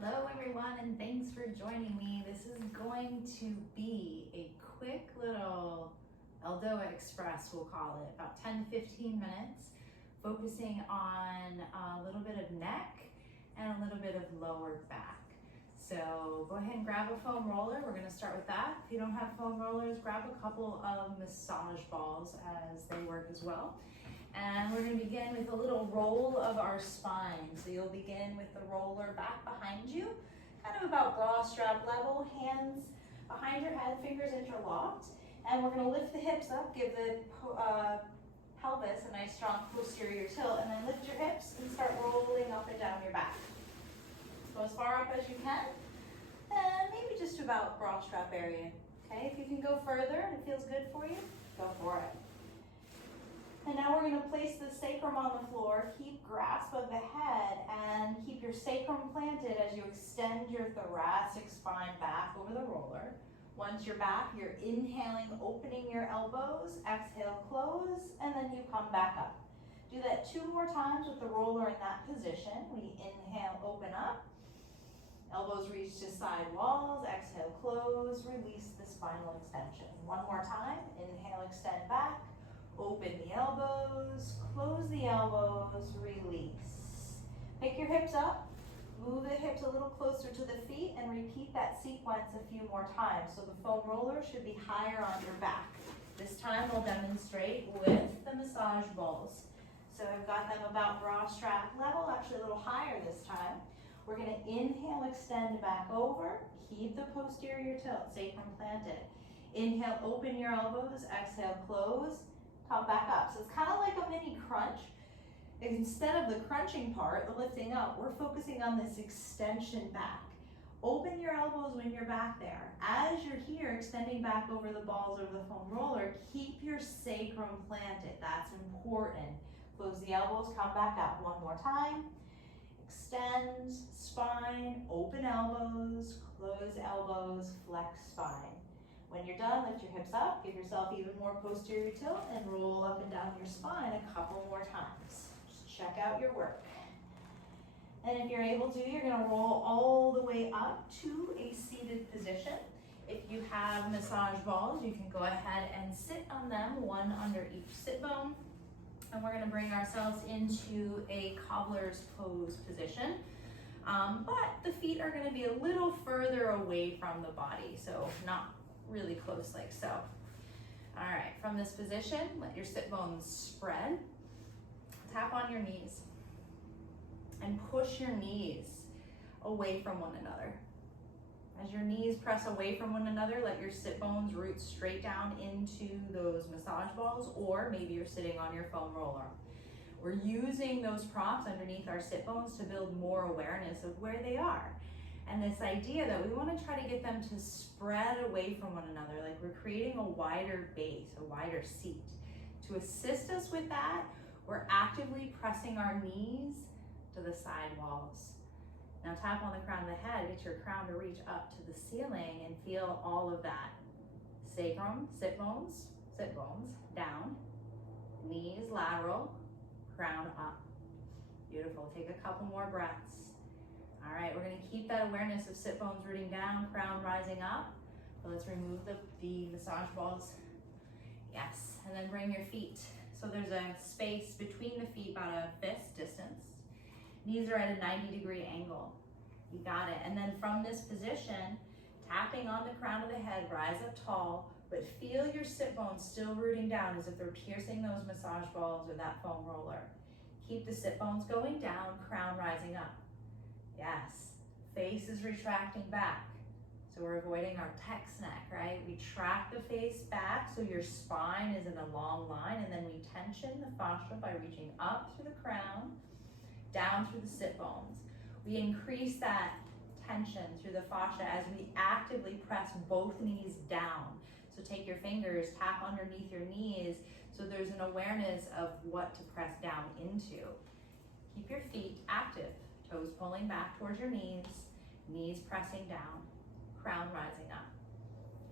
Hello everyone, and thanks for joining me. This is going to be a quick little ELDOA Express, we'll call it, about 10 to 15 minutes, focusing on a little bit of neck and a little bit of lower back. So go ahead and grab a foam roller. We're going to start with that. If you don't have foam rollers, grab a couple of massage balls as they work as well. And we're going to begin with a little roll of our spine. So you'll begin with the roller back behind you, kind of about bra strap level, hands behind your head, fingers interlocked. And we're going to lift the hips up, give the pelvis a nice strong posterior tilt, and then lift your hips and start rolling up and down your back. Go as far up as you can, and maybe just about bra strap area. Okay, if you can go further and it feels good for you, go for it. And now we're going to place the sacrum on the floor, keep grasp of the head, and keep your sacrum planted as you extend your thoracic spine back over the roller. Once you're back, you're inhaling, opening your elbows, exhale, close, and then you come back up. Do that 2 more times with the roller in that position. We inhale, open up, elbows reach to side walls, exhale, close, release the spinal extension. 1 more time, inhale, extend back. Open the elbows, close the elbows, release. Pick your hips up, move the hips a little closer to the feet, and repeat that sequence a few more times. So the foam roller should be higher on your back. This time we'll demonstrate with the massage balls. So I've got them about bra strap level, actually a little higher this time. We're going to inhale, extend back over, keep the posterior tilt, sacrum planted. Inhale, open your elbows, exhale, close. Come back up. So it's kind of like a mini crunch. Instead of the crunching part, the lifting up, we're focusing on this extension back. Open your elbows when you're back there. As you're here, extending back over the balls over the foam roller, keep your sacrum planted. That's important. Close the elbows, come back up. 1 more time. Extend spine, open elbows, close elbows, flex spine. When you're done, lift your hips up, give yourself even more posterior tilt, and roll up and down your spine a couple more times. Just check out your work. And if you're able to, you're gonna roll all the way up to a seated position. If you have massage balls, you can go ahead and sit on them, one under each sit bone. And we're gonna bring ourselves into a cobbler's pose position. But the feet are gonna be a little further away from the body, so not really close like so. All right, from this position, let your sit bones spread. Tap on your knees and push your knees away from one another. As your knees press away from one another, let your sit bones root straight down into those massage balls, or maybe you're sitting on your foam roller. We're using those props underneath our sit bones to build more awareness of where they are. And this idea that we want to try to get them to spread away from one another, like we're creating a wider base, a wider seat. To assist us with that, we're actively pressing our knees to the side walls. Now tap on the crown of the head, get your crown to reach up to the ceiling and feel all of that. Sacrum, sit bones, down, knees lateral, crown up. Beautiful, take a couple more breaths. All right, we're gonna keep that awareness of sit bones rooting down, crown rising up. So let's remove the massage balls. Yes, and then bring your feet. So there's a space between the feet, about a fist distance. Knees are at a 90-degree angle. You got it. And then from this position, tapping on the crown of the head, rise up tall, but feel your sit bones still rooting down as if they're piercing those massage balls or that foam roller. Keep the sit bones going down, crown rising up. Yes, face is retracting back. So we're avoiding our text neck, right? We track the face back so your spine is in a long line, and then we tension the fascia by reaching up through the crown, down through the sit bones. We increase that tension through the fascia as we actively press both knees down. So take your fingers, tap underneath your knees so there's an awareness of what to press down into. Keep your feet active. Toes pulling back towards your knees, knees pressing down, crown rising up.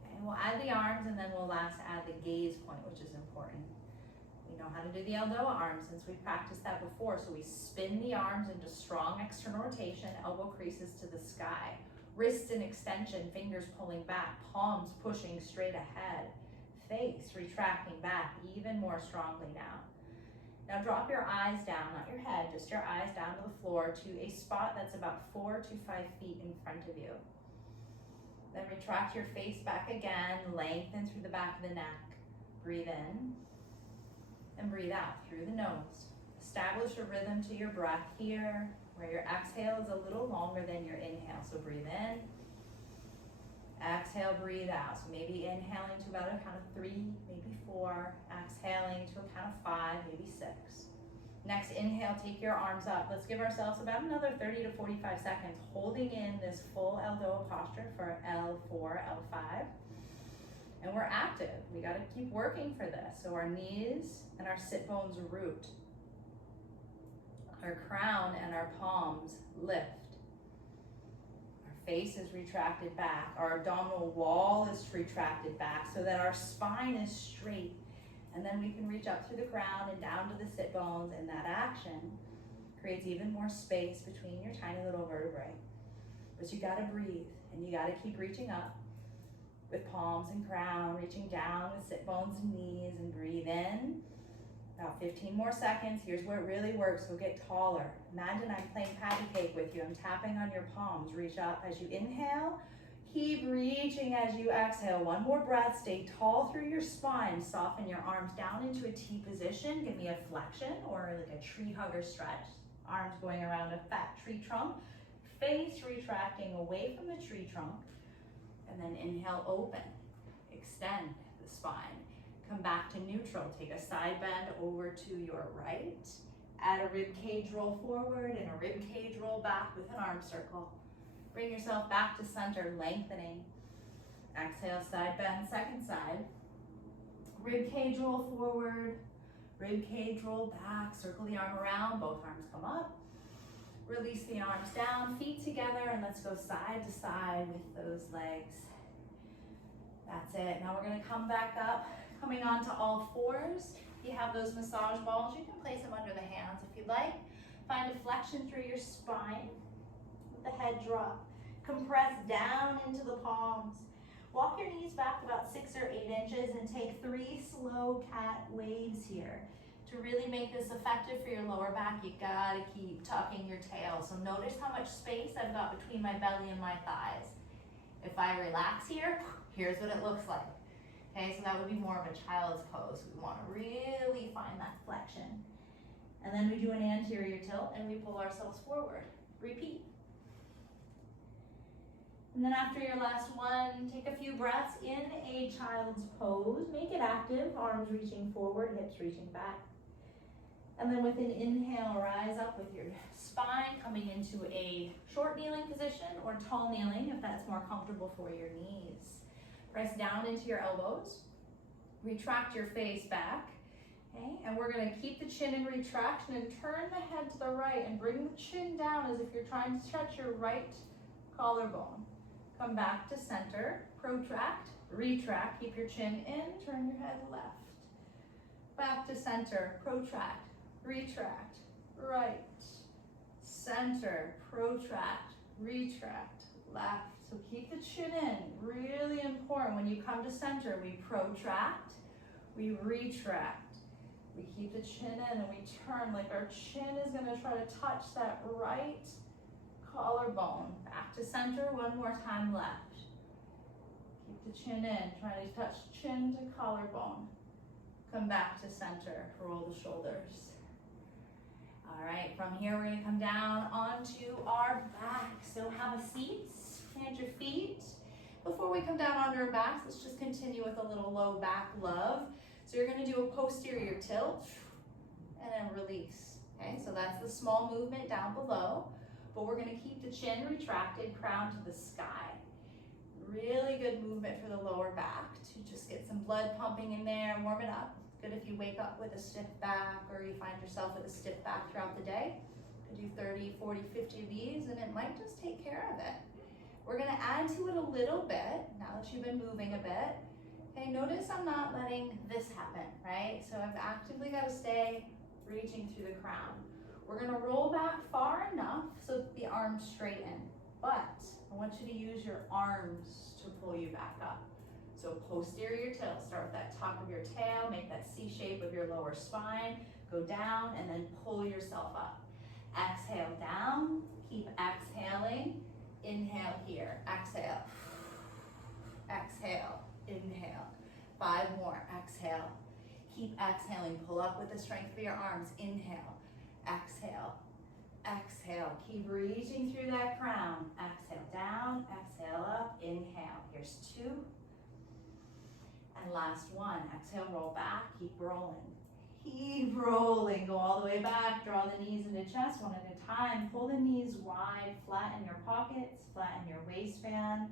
Okay, we'll add the arms, and then we'll last add the gaze point, which is important. We We know how to do the aldoa arm since we practiced that before. So we spin the arms into strong external rotation, elbow creases to the sky. Wrists in extension, fingers pulling back, palms pushing straight ahead. Face retracting back even more strongly now. Now drop your eyes down, not your head, just your eyes down to the floor to a spot that's about 4 to 5 feet in front of you. Then retract your face back again, lengthen through the back of the neck. Breathe in and breathe out through the nose. Establish a rhythm to your breath here, where your exhale is a little longer than your inhale. So breathe in, exhale, breathe out. So maybe inhaling to about a count of 3, maybe 4. Exhaling to a count of 5, maybe 6. Next inhale, take your arms up. Let's give ourselves about another 30 to 45 seconds holding in this full aldoa posture for L4, L5. And we're active. We got to keep working for this. So our knees and our sit bones root. Our crown and our palms lift. Face is retracted back. Our abdominal wall is retracted back so that our spine is straight. And then we can reach up through the crown and down to the sit bones, and that action creates even more space between your tiny little vertebrae. But you gotta breathe, and you gotta keep reaching up with palms and crown, reaching down with sit bones and knees, and breathe in. About 15 more seconds. Here's where it really works. So get taller. Imagine I'm playing patty cake with you. I'm tapping on your palms. Reach up as you inhale. Keep reaching as you exhale. One more breath. Stay tall through your spine. Soften your arms down into a T position. Give me a flexion or like a tree hugger stretch. Arms going around a fat tree trunk. Face retracting away from the tree trunk. And then inhale, open. Extend the spine. Come back to neutral. Take a side bend over to your right. Add a rib cage roll forward and a rib cage roll back with an arm circle. Bring yourself back to center, lengthening. Exhale, side bend, second side. Rib cage roll forward, rib cage roll back. Circle the arm around, both arms come up. Release the arms down, feet together, and let's go side to side with those legs. That's it. Now we're gonna come back up. Coming on to all fours. If you have those massage balls, you can place them under the hands if you'd like. Find a flexion through your spine. Let the head drop. Compress down into the palms. Walk your knees back about 6 or 8 inches and take 3 slow cat waves here. To really make this effective for your lower back, you gotta keep tucking your tail. So notice how much space I've got between my belly and my thighs. If I relax here, here's what it looks like. Okay, so that would be more of a child's pose. We want to really find that flexion. And then we do an anterior tilt and we pull ourselves forward. Repeat. And then after your last one, take a few breaths in a child's pose. Make it active, arms reaching forward, hips reaching back. And then with an inhale, rise up with your spine coming into a short kneeling position or tall kneeling if that's more comfortable for your knees. Press down into your elbows, retract your face back, okay? And we're gonna keep the chin in retraction and turn the head to the right and bring the chin down as if you're trying to stretch your right collarbone. Come back to center, protract, retract, keep your chin in, turn your head left. Back to center, protract, retract, right, center, protract, retract, left. So keep the chin in, really important. When you come to center, we protract, we retract. We keep the chin in and we turn like our chin is gonna try to touch that right collarbone. Back to center, one more time left. Keep the chin in, try to touch chin to collarbone. Come back to center, roll the shoulders. All right, from here we're gonna come down onto our back. So have a seat. Plant your feet. Before we come down onto our backs, let's just continue with a little low back love. So you're going to do a posterior tilt and then release. Okay, so that's the small movement down below, but we're going to keep the chin retracted, crown to the sky. Really good movement for the lower back to just get some blood pumping in there, warm it up. Good if you wake up with a stiff back or you find yourself with a stiff back throughout the day. You do 30, 40, 50 of these and it might just take care of it. We're gonna add to it a little bit, now that you've been moving a bit, Okay, notice I'm not letting this happen, right? So I've actively got to stay reaching through the crown. We're gonna roll back far enough so that the arms straighten, but I want you to use your arms to pull you back up. So posterior tilt, start with that top of your tail, make that C shape with your lower spine, go down and then pull yourself up. Exhale down, keep exhaling, inhale here, exhale, exhale, inhale. 5 more, exhale. Keep exhaling, pull up with the strength of your arms, inhale, exhale, exhale. Keep reaching through that crown. Exhale down, exhale up, inhale. Here's 2. And last 1, exhale, roll back, keep rolling. Keep rolling, go all the way back, draw the knees into chest 1 at a time. Pull the knees wide, flatten your pockets, flatten your waistband.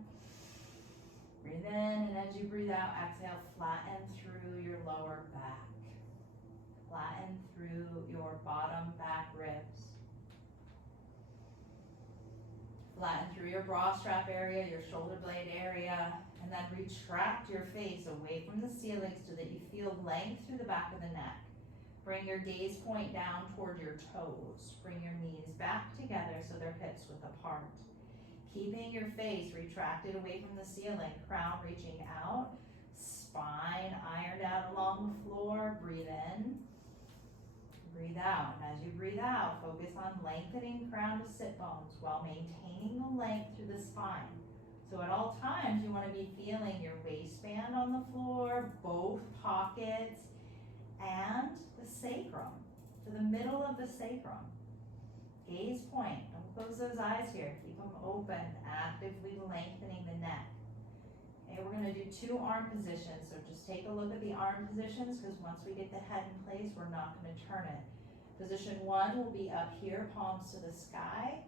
Breathe in, and as you breathe out, exhale, flatten through your lower back. Flatten through your bottom back ribs. Flatten through your bra strap area, your shoulder blade area, and then retract your face away from the ceiling so that you feel length through the back of the neck. Bring your gaze point down toward your toes. Bring your knees back together so they're hips width apart. Keeping your face retracted away from the ceiling, crown reaching out, spine ironed out along the floor. Breathe in, breathe out. And as you breathe out, focus on lengthening crown to sit bones while maintaining the length through the spine. So at all times, you want to be feeling your waistband on the floor, both pockets, and the sacrum, to the middle of the sacrum. Gaze point, don't close those eyes here, keep them open, actively lengthening the neck. Okay, we're gonna do 2 arm positions, so just take a look at the arm positions, because once we get the head in place, we're not gonna turn it. Position 1 will be up here, palms to the sky.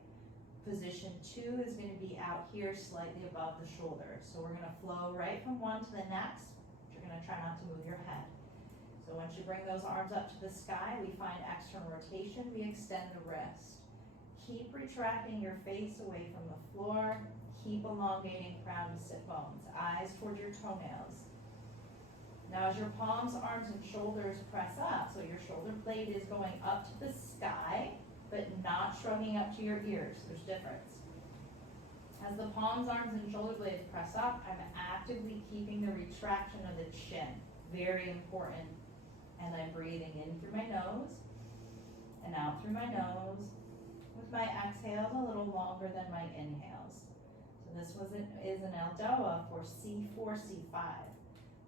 Position 2 is gonna be out here, slightly above the shoulders. So we're gonna flow right from one to the next, but you're gonna try not to move your head. So once you bring those arms up to the sky, we find external rotation, we extend the wrist. Keep retracting your face away from the floor. Keep elongating crown to sit bones. Eyes toward your toenails. Now as your palms, arms, and shoulders press up, so your shoulder blade is going up to the sky, but not shrugging up to your ears. There's difference. As the palms, arms, and shoulder blades press up, I'm actively keeping the retraction of the chin. Very important. And I'm breathing in through my nose and out through my nose. With my exhales a little longer than my inhales. So this is an aldoa for C4, C5.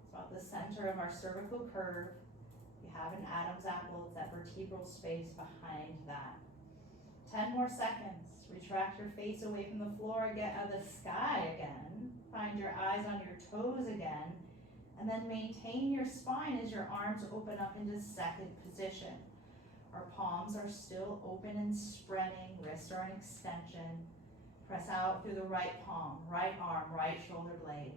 It's about the center of our cervical curve. If you have an Adam's apple, it's that vertebral space behind that. 10 more seconds. Retract your face away from the floor, get out of the sky again. Find your eyes on your toes again. And then maintain your spine as your arms open up into second position. Our palms are still open and spreading, wrists are an extension. Press out through the right palm, right arm, right shoulder blade.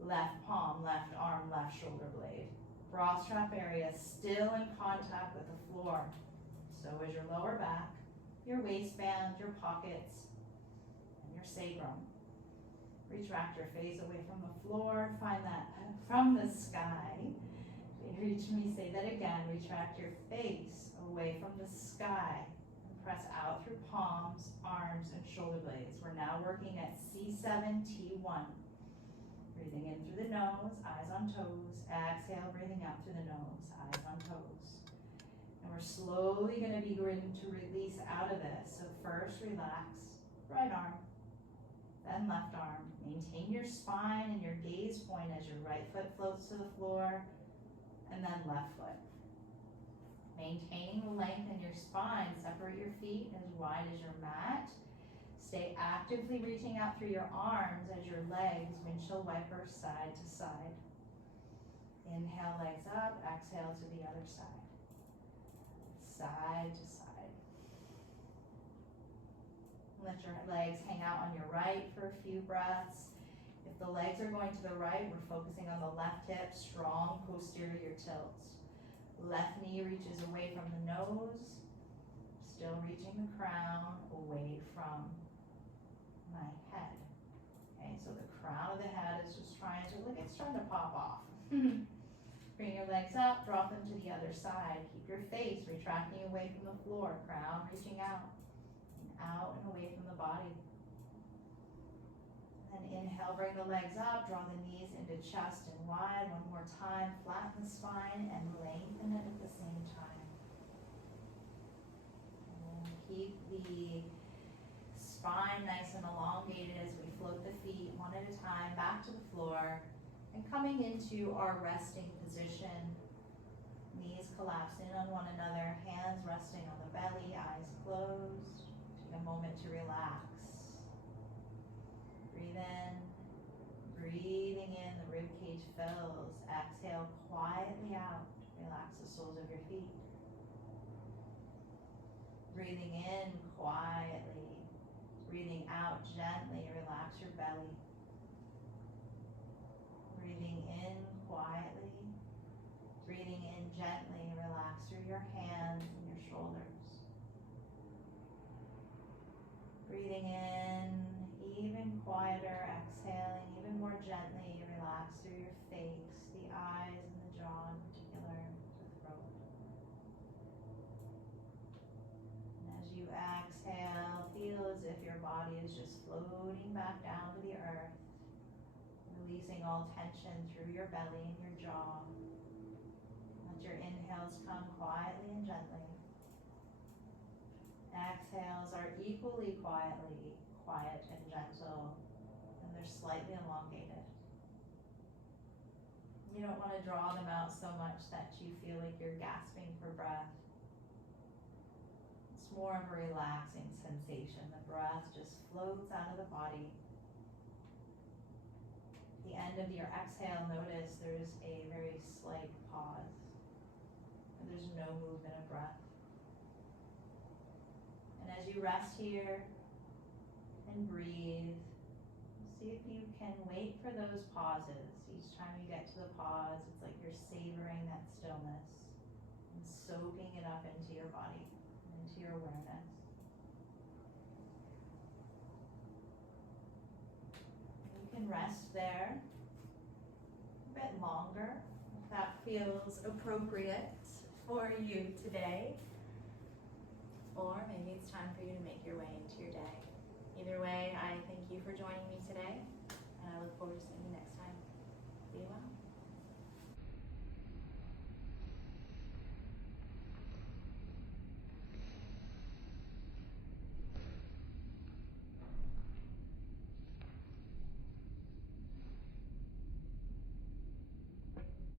Left palm, left arm, left shoulder blade. Bra strap area still in contact with the floor. So is your lower back, your waistband, your pockets, and your sacrum. Retract your face away from the floor, find that from the sky. Reach me, say that again. Retract your face away from the sky and press out through palms, arms, and shoulder blades. We're now working at C7, T1. Breathing in through the nose, eyes on toes. Exhale, breathing out through the nose, eyes on toes. And we're slowly going to begin to release out of this. So first, relax, right arm, then left arm. Maintain your spine and your gaze point as your right foot floats to the floor, and then left foot. Maintaining the length in your spine, separate your feet as wide as your mat. Stay actively reaching out through your arms as your legs windshield wiper side to side. Inhale, legs up, exhale to the other side. Side to side. Let your legs hang out on your right for a few breaths. If the legs are going to the right, we're focusing on the left hip, strong posterior tilts. Left knee reaches away from the nose, still reaching the crown away from my head. Okay, so the crown of the head is just trying to, look, it's trying to pop off. Bring your legs up, drop them to the other side. Keep your face retracting away from the floor, crown reaching out and away from the body. And inhale, bring the legs up, draw the knees into chest and wide. One more time, flatten the spine and lengthen it at the same time. And keep the spine nice and elongated as we float the feet one at a time back to the floor. And coming into our resting position, knees collapse in on one another, hands resting on the belly, eyes closed. Take a moment to relax. Breathe in, breathing in, the rib cage fills. Exhale quietly out, relax the soles of your feet. Breathing in quietly, breathing out gently, relax your belly. Breathing in quietly, breathing in gently, relax through your hands and your shoulders. Breathing in even quieter, exhaling even more gently, relax through your face, the eyes and the jaw in particular, the throat. And as you exhale, feel as if your body is just floating back down to the earth, releasing all tension through your belly and your jaw. Let your inhales come quietly and gently. Exhales are equally quiet and gentle, and they're slightly elongated. You don't want to draw them out so much that you feel like you're gasping for breath. It's more of a relaxing sensation. The breath just floats out of the body. At the end of your exhale, notice there's a very slight pause. And there's no movement of breath. And as you rest here and breathe, see if you can wait for those pauses. Each time you get to the pause, it's like you're savoring that stillness and soaking it up into your body, into your awareness. You can rest there a bit longer if that feels appropriate for you today. Or maybe it's time for you to make your way into your day. Either way, I thank you for joining me today, and I look forward to seeing you next time. Be well.